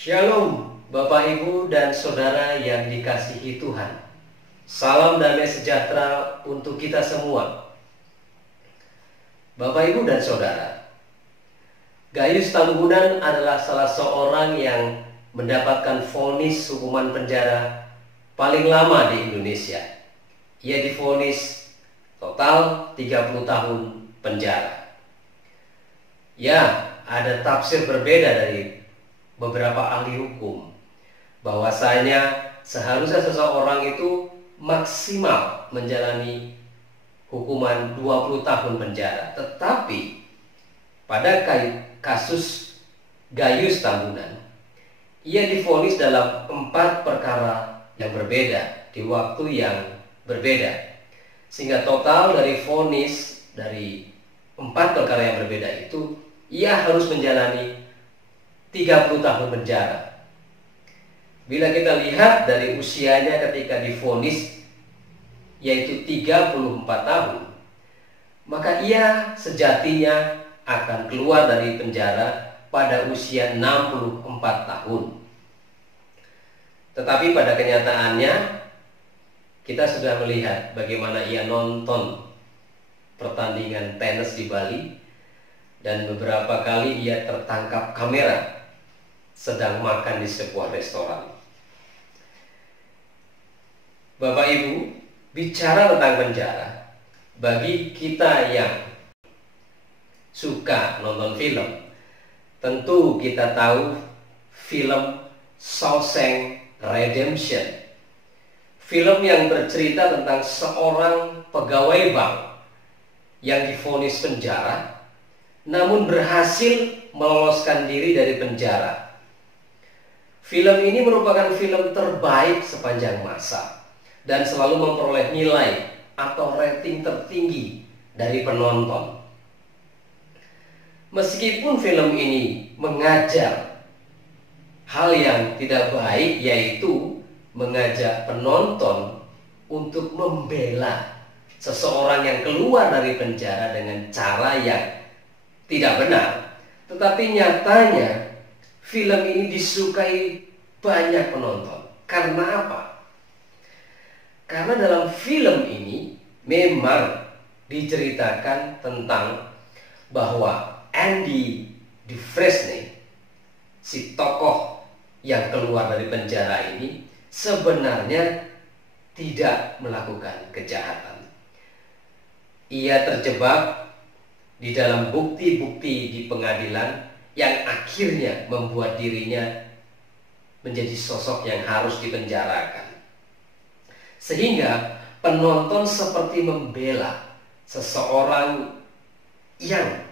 Shalom, Bapak Ibu dan Saudara yang dikasihi Tuhan. Salam damai sejahtera untuk kita semua. Bapak Ibu dan Saudara, Gayus Tambunan adalah salah seorang yang mendapatkan vonis hukuman penjara paling lama di Indonesia. Ia divonis total 30 tahun penjara. Ya, ada tafsir berbeda dari beberapa ahli hukum bahwasanya seharusnya seseorang itu maksimal menjalani hukuman 20 tahun penjara. Tetapi pada kasus Gayus Tambunan, ia divonis dalam 4 perkara yang berbeda di waktu yang berbeda, sehingga total dari vonis dari 4 perkara yang berbeda itu ia harus menjalani 30 tahun penjara. Bila kita lihat dari usianya ketika divonis, yaitu 34 tahun, maka ia sejatinya akan keluar dari penjara pada usia 64 tahun. Tetapi pada kenyataannya, kita sudah melihat bagaimana ia nonton pertandingan tenis di Bali, dan beberapa kali ia tertangkap kamera sedang makan di sebuah restoran. Bapak Ibu, bicara tentang penjara, bagi kita yang suka nonton film, tentu kita tahu film Shawshank Redemption. Film yang bercerita tentang seorang pegawai bank yang divonis penjara, namun berhasil meloloskan diri dari penjara. Film ini merupakan film terbaik sepanjang masa dan selalu memperoleh nilai atau rating tertinggi dari penonton. Meskipun film ini mengajar hal yang tidak baik, yaitu mengajak penonton untuk membela seseorang yang keluar dari penjara dengan cara yang tidak benar, tetapi nyatanya film ini disukai banyak penonton. Karena apa? Karena dalam film ini memang diceritakan tentang bahwa Andy Dufresne, si tokoh yang keluar dari penjara ini, sebenarnya tidak melakukan kejahatan. Ia terjebak di dalam bukti-bukti di pengadilan yang akhirnya membuat dirinya menjadi sosok yang harus dipenjarakan. Sehingga penonton seperti membela seseorang yang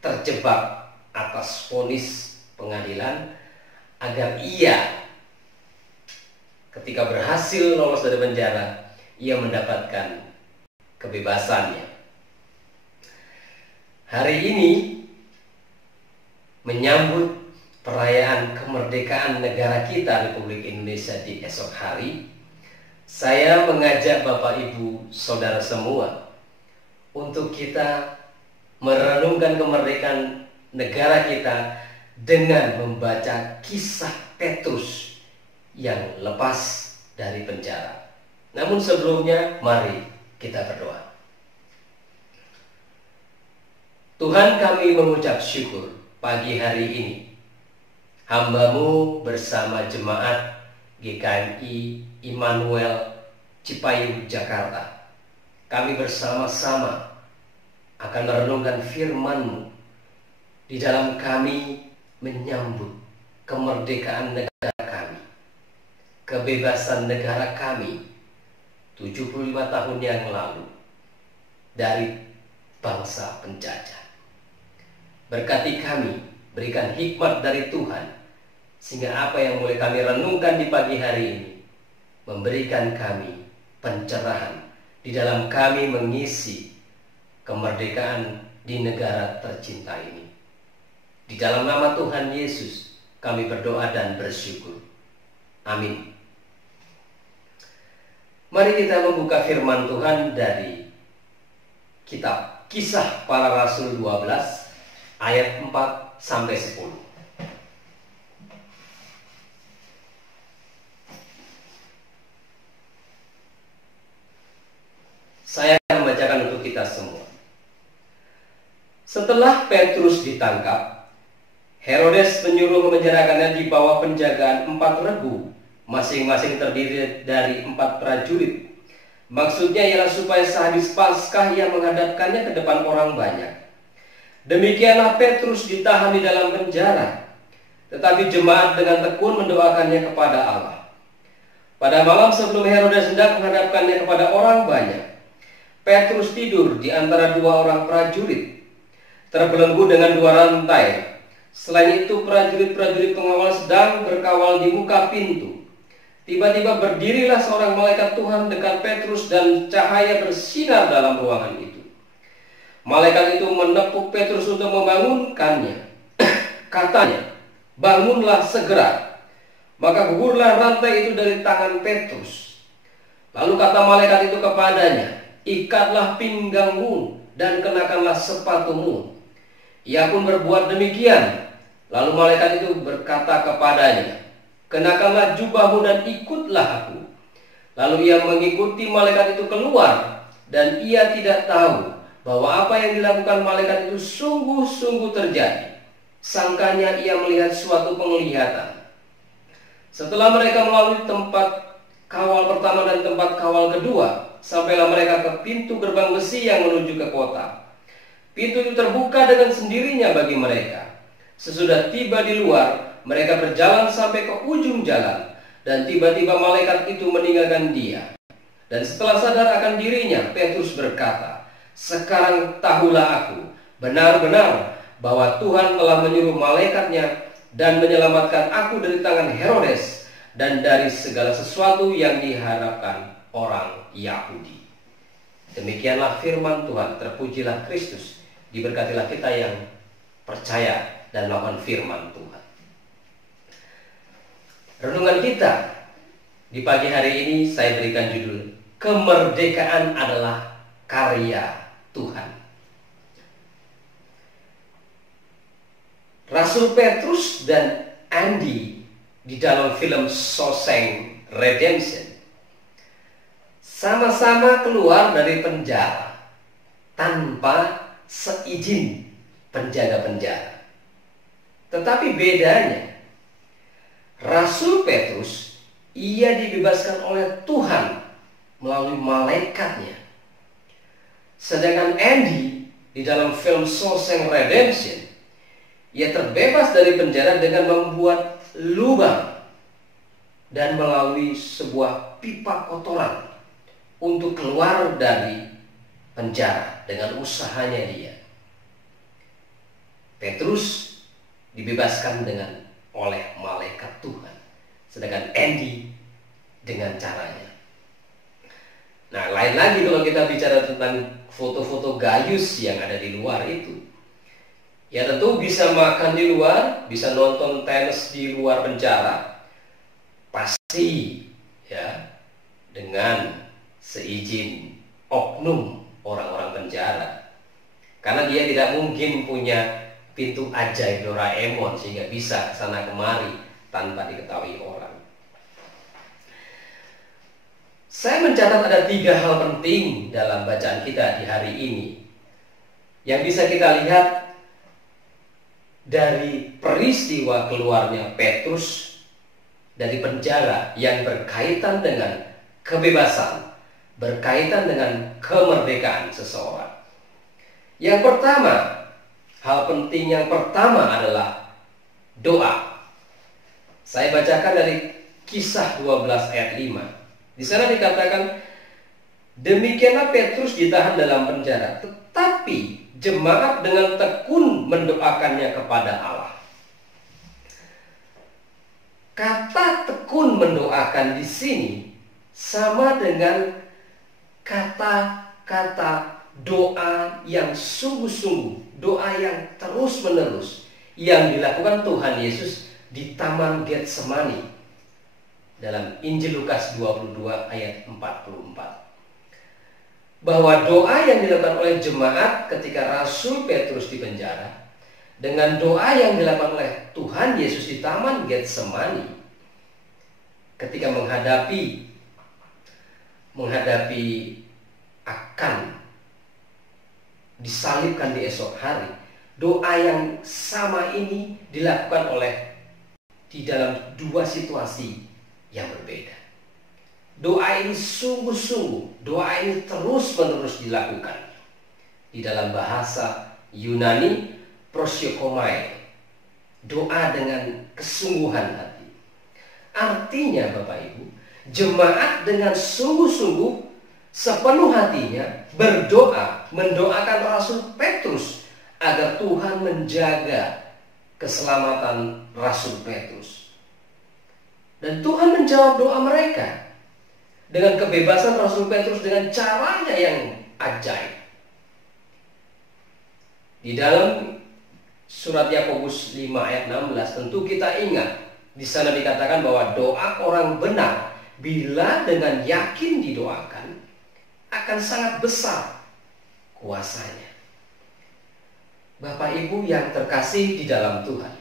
terjebak atas vonis pengadilan agar ia ketika berhasil lolos dari penjara, ia mendapatkan kebebasannya. Hari ini menyambut perayaan kemerdekaan negara kita Republik Indonesia di esok hari, saya mengajak Bapak Ibu Saudara semua untuk kita merenungkan kemerdekaan negara kita dengan membaca kisah Petrus yang lepas dari penjara. Namun sebelumnya, mari kita berdoa. Tuhan, kami mengucap syukur pagi hari ini. Hamba-Mu bersama jemaat GKMI Immanuel Cipayung, Jakarta, kami bersama-sama akan merenungkan firman-Mu. Di dalam kami menyambut kemerdekaan negara kami, kebebasan negara kami 75 tahun yang lalu dari bangsa penjajah. Berkati kami, berikan hikmat dari Tuhan, sehingga apa yang boleh kami renungkan di pagi hari ini memberikan kami pencerahan di dalam kami mengisi kemerdekaan di negara tercinta ini. Di dalam nama Tuhan Yesus kami berdoa dan bersyukur. Amin. Mari kita membuka firman Tuhan dari kitab Kisah Para Rasul 12 ayat 4 sampai 10. Setelah Petrus ditangkap, Herodes menyuruh memenjarakannya di bawah penjagaan 4 regu, masing-masing terdiri dari 4 prajurit. Maksudnya ialah supaya sehabis Paskah ia menghadapkannya ke depan orang banyak. Demikianlah Petrus ditahan di dalam penjara, tetapi jemaat dengan tekun mendoakannya kepada Allah. Pada malam sebelum Herodes hendak menghadapkannya kepada orang banyak, Petrus tidur di antara 2 orang prajurit, terbelenggu dengan 2 rantai. Selain itu, prajurit-prajurit pengawal sedang berkawal di muka pintu. Tiba-tiba berdirilah seorang malaikat Tuhan dekat Petrus dan cahaya bersinar dalam ruangan itu. Malaikat itu menepuk Petrus untuk membangunkannya. Katanya, "Bangunlah segera." Maka gugurlah rantai itu dari tangan Petrus. Lalu kata malaikat itu kepadanya, "Ikatlah pinggangmu dan kenakanlah sepatumu." Ia pun berbuat demikian. Lalu malaikat itu berkata kepadanya, "Kenakanlah jubahmu dan ikutlah aku." Lalu ia mengikuti malaikat itu keluar, dan ia tidak tahu bahwa apa yang dilakukan malaikat itu sungguh-sungguh terjadi. Sangkanya ia melihat suatu penglihatan. Setelah mereka melalui tempat kawal pertama dan tempat kawal kedua, sampailah mereka ke pintu gerbang besi yang menuju ke kota. Pintu itu terbuka dengan sendirinya bagi mereka. Sesudah tiba di luar, mereka berjalan sampai ke ujung jalan, dan tiba-tiba malaikat itu meninggalkan dia. Dan setelah sadar akan dirinya, Petrus berkata, "Sekarang tahulah aku benar-benar bahwa Tuhan telah menyuruh malaikatnya dan menyelamatkan aku dari tangan Herodes dan dari segala sesuatu yang diharapkan orang Yahudi." Demikianlah firman Tuhan. Terpujilah Kristus. Diberkatilah kita yang percaya dan melakukan firman Tuhan. Renungan kita di pagi hari ini saya berikan judul, "Kemerdekaan adalah karya Tuhan." Rasul Petrus dan Andy di dalam film Shawshank Redemption sama-sama keluar dari penjara tanpa seizin penjaga penjara. Tetapi bedanya, Rasul Petrus ia dibebaskan oleh Tuhan melalui malaikatnya. Sedangkan Andy di dalam film Shawshank Redemption, ia terbebas dari penjara dengan membuat lubang dan melalui sebuah pipa kotoran untuk keluar dari penjara dengan usahanya dia. Petrus dibebaskan oleh malaikat Tuhan, sedangkan Andy dengan caranya. Nah, lain lagi kalau kita bicara tentang foto-foto gayus yang ada di luar itu. Ya tentu bisa makan di luar, bisa nonton tenis di luar penjara, pasti ya dengan seizin oknum orang-orang penjara. Karena dia tidak mungkin punya pintu ajaib Doraemon sehingga bisa sana kemari tanpa diketahui orang. Saya mencatat ada 3 hal penting dalam bacaan kita di hari ini yang bisa kita lihat dari peristiwa keluarnya Petrus dari penjara yang berkaitan dengan kebebasan, berkaitan dengan kemerdekaan seseorang. Yang pertama, hal penting yang pertama adalah doa. Saya bacakan dari Kisah 12 ayat 5. Di sana dikatakan, "Demikianlah Petrus ditahan dalam penjara, tetapi jemaat dengan tekun mendoakannya kepada Allah." Kata tekun mendoakan di sini sama dengan kata-kata doa yang sungguh-sungguh, doa yang terus-menerus yang dilakukan Tuhan Yesus di Taman Getsemani dalam Injil Lukas 22 ayat 44. Bahwa doa yang dilakukan oleh jemaat ketika Rasul Petrus di penjara dengan doa yang dilakukan oleh Tuhan Yesus di Taman Getsemani ketika menghadapi akan disalibkan di esok hari, doa yang sama ini dilakukan di dalam dua situasi yang berbeda. Doa ini sungguh-sungguh, doa ini terus-menerus dilakukan. Di dalam bahasa Yunani, prosiokomai, doa dengan kesungguhan hati. Artinya Bapak Ibu, jemaat dengan sungguh-sungguh sepenuh hatinya berdoa, mendoakan Rasul Petrus agar Tuhan menjaga keselamatan Rasul Petrus. Dan Tuhan menjawab doa mereka dengan kebebasan Rasul Petrus dengan caranya yang ajaib. Di dalam surat Yakobus 5 ayat 16 tentu kita ingat, di sana dikatakan bahwa doa orang benar bila dengan yakin didoakan akan sangat besar kuasanya. Bapak Ibu yang terkasih di dalam Tuhan,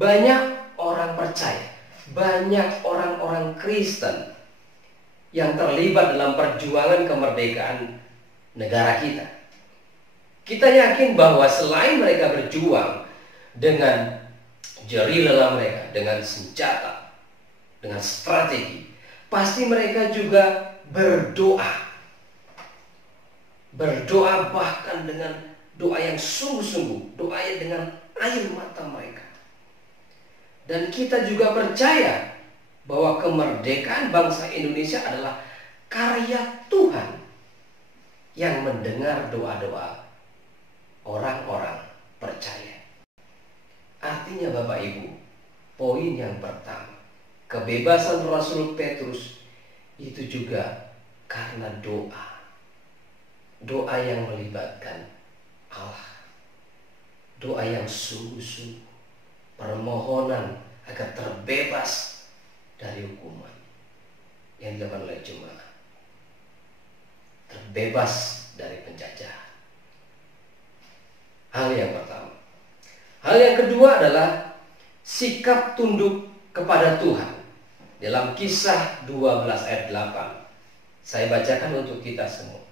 banyak orang percaya, banyak orang-orang Kristen yang terlibat dalam perjuangan kemerdekaan negara kita. Kita yakin bahwa selain mereka berjuang dengan jerih lelah mereka, dengan senjata, dengan strategi, pasti mereka juga berdoa. Berdoa bahkan dengan doa yang sungguh-sungguh, doa yang dengan air mata mereka. Dan kita juga percaya bahwa kemerdekaan bangsa Indonesia adalah karya Tuhan yang mendengar doa-doa orang-orang percaya. Artinya Bapak Ibu, poin yang pertama, kebebasan Rasul Petrus itu juga karena doa. Doa yang melibatkan Allah. Doa yang sungguh-sungguh, permohonan agar terbebas dari hukuman yang dilakukan oleh jemaat, terbebas dari penjajahan. Hal yang pertama. Hal yang kedua adalah sikap tunduk kepada Tuhan. Dalam Kisah 12 ayat 8, saya bacakan untuk kita semua.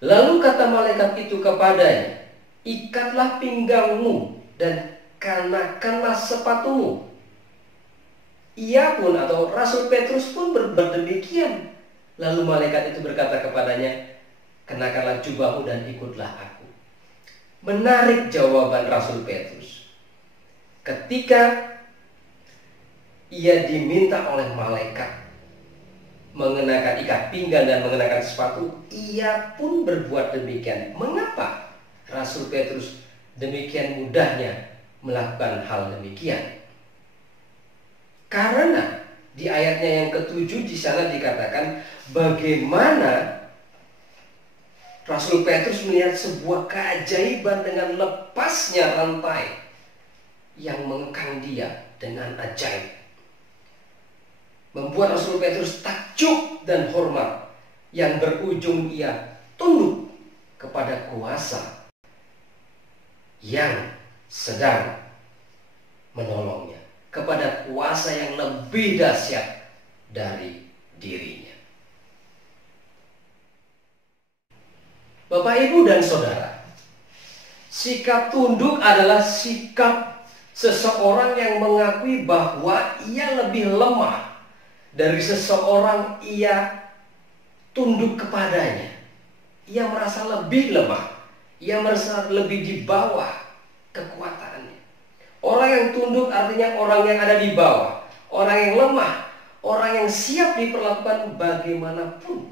Lalu kata malaikat itu kepadanya, ikatlah pinggangmu dan kenakanlah sepatumu. Ia pun atau Rasul Petrus pun berdemikian. Lalu malaikat itu berkata kepadanya, kenakanlah jubahmu dan ikutlah aku. Menarik jawaban Rasul Petrus. Ketika ia diminta oleh malaikat mengenakan ikat pinggang dan mengenakan sepatu, ia pun berbuat demikian. Mengapa Rasul Petrus demikian mudahnya melakukan hal demikian? Karena di ayatnya yang ke-7 di sana dikatakan bagaimana Rasul Petrus melihat sebuah keajaiban dengan lepasnya rantai yang mengekang dia dengan ajaib. Membuat Rasul Petrus takjub dan hormat yang berujung ia tunduk kepada kuasa yang sedang menolongnya, kepada kuasa yang lebih dahsyat dari dirinya. Bapak, Ibu, dan Saudara, sikap tunduk adalah sikap seseorang yang mengakui bahwa ia lebih lemah dari seseorang ia tunduk kepadanya. Ia merasa lebih lemah, ia merasa lebih di bawah kekuatannya. Orang yang tunduk artinya orang yang ada di bawah, orang yang lemah, orang yang siap diperlakukan bagaimanapun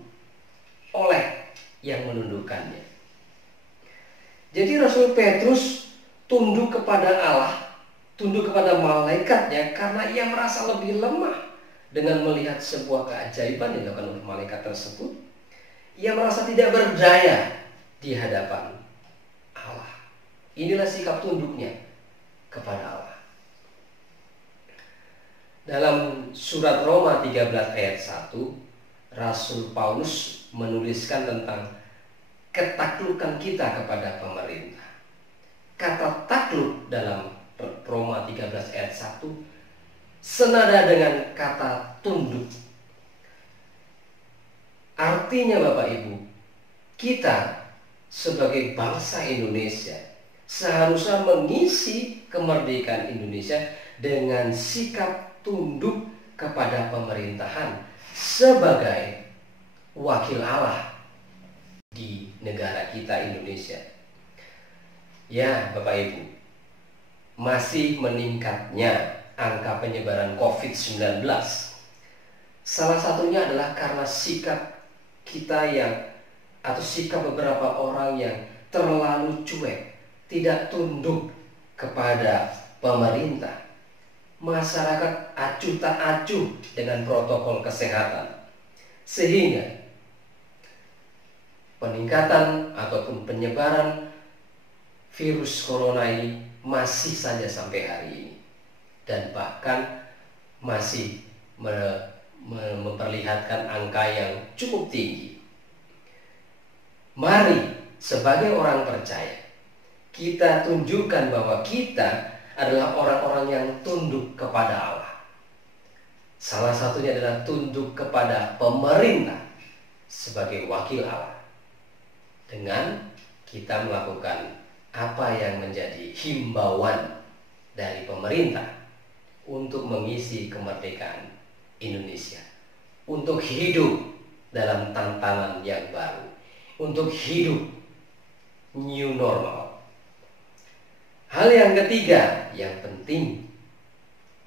oleh yang menundukkannya. Jadi Rasul Petrus tunduk kepada Allah, tunduk kepada malaikatnya karena ia merasa lebih lemah dengan melihat sebuah keajaiban yang dilakukan oleh malaikat tersebut. Ia merasa tidak berdaya di hadapan Allah. Inilah sikap tunduknya kepada Allah. Dalam surat Roma 13 ayat 1, Rasul Paulus menuliskan tentang ketaklukan kita kepada pemerintah. Kata takluk dalam Roma 13 ayat 1 senada dengan kata tunduk. Artinya Bapak Ibu, kita sebagai bangsa Indonesia seharusnya mengisi kemerdekaan Indonesia dengan sikap tunduk kepada pemerintahan sebagai wakil Allah di negara kita Indonesia. Ya, Bapak Ibu, masih meningkatnya angka penyebaran COVID-19. Salah satunya adalah karena sikap kita atau sikap beberapa orang yang terlalu cuek, tidak tunduk kepada pemerintah. Masyarakat acuh tak acuh dengan protokol kesehatan, sehingga peningkatan ataupun penyebaran virus corona ini masih saja sampai hari ini, dan bahkan masih memperlihatkan angka yang cukup tinggi. Mari sebagai orang percaya kita tunjukkan bahwa kita adalah orang-orang yang tunduk kepada Allah. Salah satunya adalah tunduk kepada pemerintah sebagai wakil Allah, dengan kita melakukan apa yang menjadi himbauan dari pemerintah untuk mengisi kemerdekaan Indonesia, untuk hidup dalam tantangan yang baru, untuk hidup new normal. Hal yang ketiga yang penting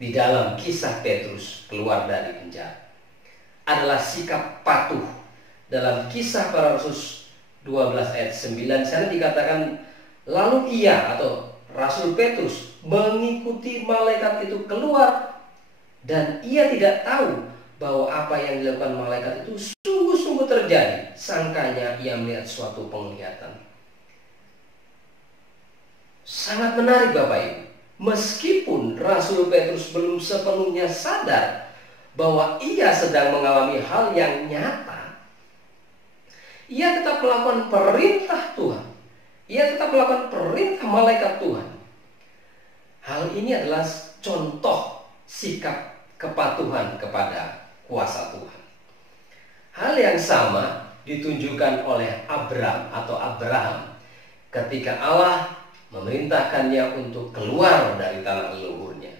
di dalam kisah Petrus keluar dari penjara adalah sikap patuh. Dalam Kisah Para Rasul 12 ayat 9 sana dikatakan, lalu ia atau Rasul Petrus mengikuti malaikat itu keluar, dan ia tidak tahu bahwa apa yang dilakukan malaikat itu sungguh-sungguh terjadi. Sangkanya ia melihat suatu penglihatan. Sangat menarik Bapak Ibu. Meskipun Rasul Petrus belum sepenuhnya sadar bahwa ia sedang mengalami hal yang nyata, ia tetap melakukan perintah Tuhan. Ia tetap melakukan perintah malaikat Tuhan. Hal ini adalah contoh sikap kepatuhan kepada kuasa Tuhan. Hal yang sama ditunjukkan oleh Abraham ketika Allah memerintahkannya untuk keluar dari tanah leluhurnya.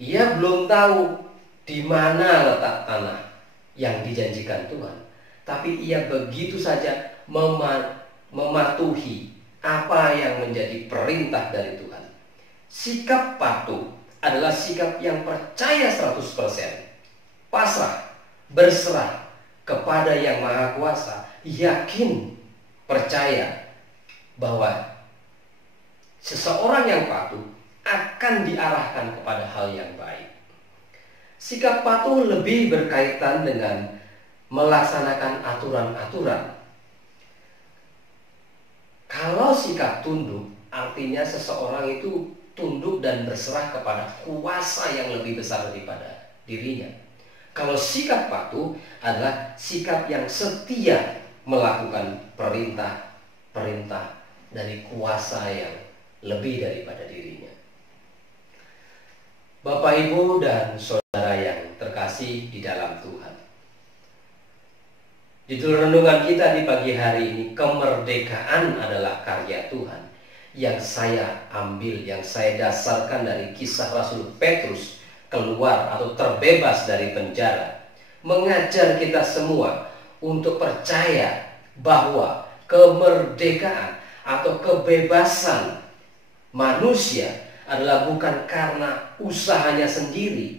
Ia belum tahu di mana letak tanah yang dijanjikan Tuhan, tapi ia begitu saja mematuhi apa yang menjadi perintah dari Tuhan. Sikap patuh adalah sikap yang percaya 100%, pasrah, berserah kepada Yang Maha Kuasa, yakin, percaya bahwa seseorang yang patuh akan diarahkan kepada hal yang baik. Sikap patuh lebih berkaitan dengan melaksanakan aturan-aturan. Kalau sikap tunduk, artinya seseorang itu tunduk dan berserah kepada kuasa yang lebih besar daripada dirinya. Kalau sikap patuh adalah sikap yang setia melakukan perintah dari kuasa yang lebih daripada dirinya. Bapak, Ibu, dan saudara yang terkasih di dalam Tuhan, judul renungan kita di pagi hari ini, kemerdekaan adalah karya Tuhan, yang saya ambil, yang saya dasarkan dari kisah Rasul Petrus keluar atau terbebas dari penjara, mengajar kita semua untuk percaya bahwa kemerdekaan atau kebebasan manusia adalah bukan karena usahanya sendiri,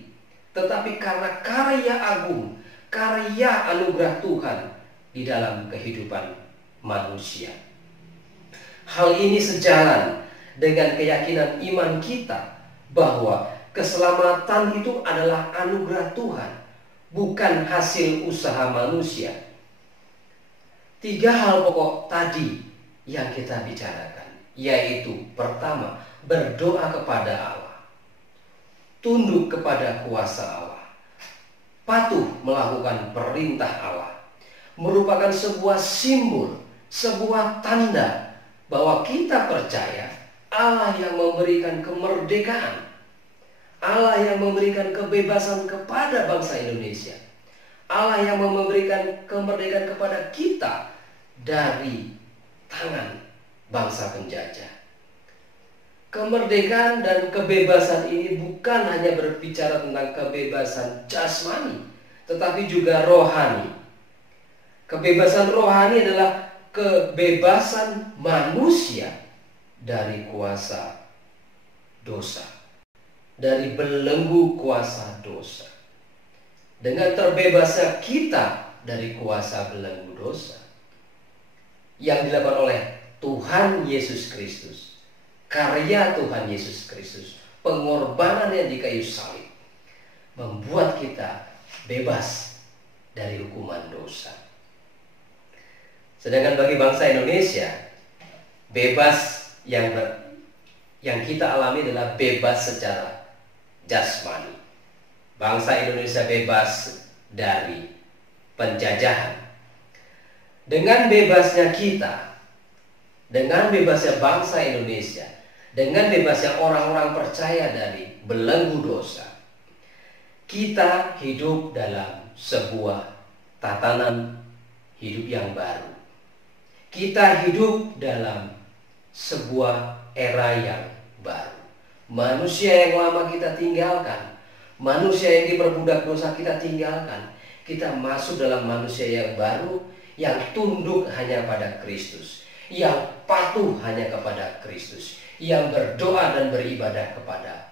tetapi karena karya agung, karya anugerah Tuhan di dalam kehidupan manusia. Hal ini sejalan dengan keyakinan iman kita bahwa keselamatan itu adalah anugerah Tuhan, bukan hasil usaha manusia. 3 hal pokok tadi yang kita bicarakan, yaitu pertama, berdoa kepada Allah, tunduk kepada kuasa Allah, patuh melakukan perintah Allah, merupakan sebuah simbol, sebuah tanda bahwa kita percaya Allah yang memberikan kemerdekaan, Allah yang memberikan kebebasan kepada bangsa Indonesia, Allah yang memberikan kemerdekaan kepada kita dari tangan bangsa penjajah. Kemerdekaan dan kebebasan ini bukan hanya berbicara tentang kebebasan jasmani, tetapi juga rohani. Kebebasan rohani adalah kebebasan manusia dari kuasa dosa, dari belenggu kuasa dosa. Dengan terbebasnya kita dari kuasa belenggu dosa yang dilakukan oleh Tuhan Yesus Kristus, karya Tuhan Yesus Kristus, pengorbanannya di kayu salib, membuat kita bebas dari hukuman dosa. Sedangkan bagi bangsa Indonesia, bebas yang kita alami adalah bebas secara jasmani. Bangsa Indonesia bebas dari penjajahan. Dengan bebasnya kita, dengan bebasnya bangsa Indonesia, dengan bebasnya orang-orang percaya dari belenggu dosa, kita hidup dalam sebuah tatanan hidup yang baru. Kita hidup dalam sebuah era yang baru. Manusia yang lama kita tinggalkan, manusia yang diperbudak dosa kita tinggalkan. Kita masuk dalam manusia yang baru, yang tunduk hanya pada Kristus, yang patuh hanya kepada Kristus, yang berdoa dan beribadah kepada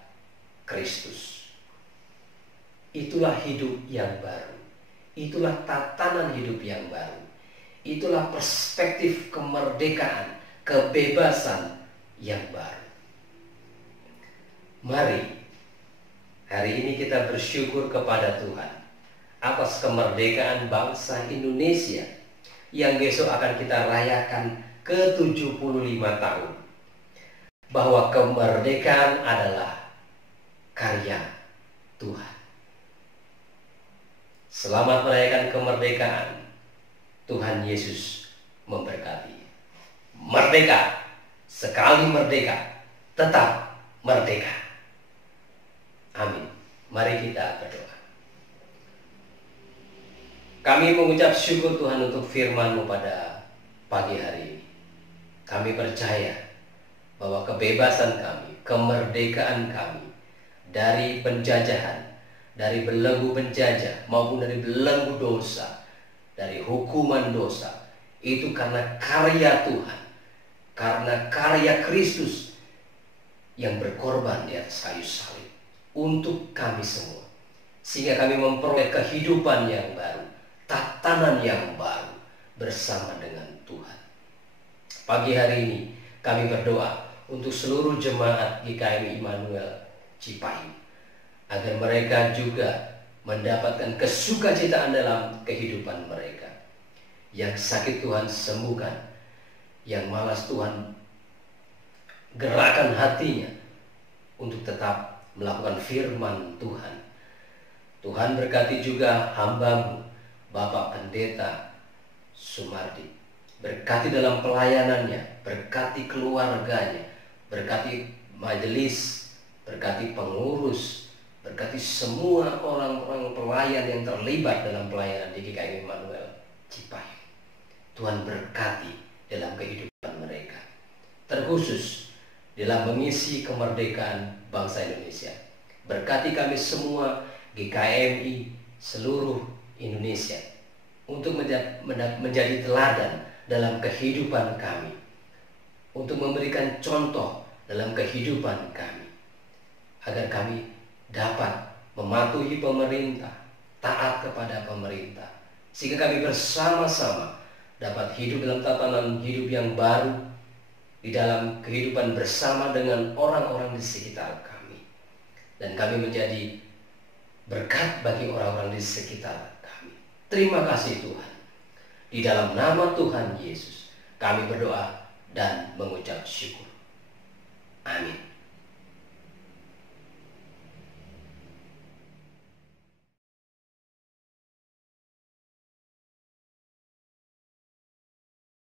Kristus. Itulah hidup yang baru. Itulah tatanan hidup yang baru. Itulah perspektif kemerdekaan, kebebasan yang baru. Mari hari ini kita bersyukur kepada Tuhan atas kemerdekaan bangsa Indonesia yang besok akan kita rayakan ke-75 tahun. Bahwa kemerdekaan adalah karya Tuhan. Selamat merayakan kemerdekaan. Tuhan Yesus memberkati. Merdeka, sekali merdeka, tetap merdeka. Amin. Mari kita berdoa. Kami mengucap syukur Tuhan untuk firman-Mu pada pagi hari ini. Kami percaya bahwa kebebasan kami, kemerdekaan kami dari penjajahan, dari belenggu penjajah maupun dari belenggu dosa, dari hukuman dosa, itu karena karya Tuhan, karena karya Kristus yang berkorban di atas kayu salib untuk kami semua, sehingga kami memperoleh kehidupan yang baru, tatanan yang baru bersama dengan Tuhan. Pagi hari ini kami berdoa untuk seluruh jemaat GKM Immanuel Cipayung, agar mereka juga mendapatkan kesukacitaan dalam kehidupan mereka. Yang sakit Tuhan sembuhkan, yang malas Tuhan gerakan hatinya untuk tetap melakukan firman Tuhan. Tuhan berkati juga hamba-Mu, Bapak Pendeta Sumardi. Berkati dalam pelayanannya, berkati keluarganya, berkati majelis, berkati pengurus, berkati semua orang-orang pelayan yang terlibat dalam pelayanan di GKM Immanuel Cipayung. Tuhan berkati dalam kehidupan mereka, terkhusus dalam mengisi kemerdekaan bangsa Indonesia. Berkati kami semua GKMI seluruh Indonesia untuk menjadi teladan dalam kehidupan kami, untuk memberikan contoh dalam kehidupan kami, agar kami dapat mematuhi pemerintah, taat kepada pemerintah, sehingga kami bersama-sama dapat hidup dalam tatanan hidup yang baru, di dalam kehidupan bersama dengan orang-orang di sekitar kami, dan kami menjadi berkat bagi orang-orang di sekitar kami. Terima kasih Tuhan. Di dalam nama Tuhan Yesus kami berdoa dan mengucap syukur. Amin.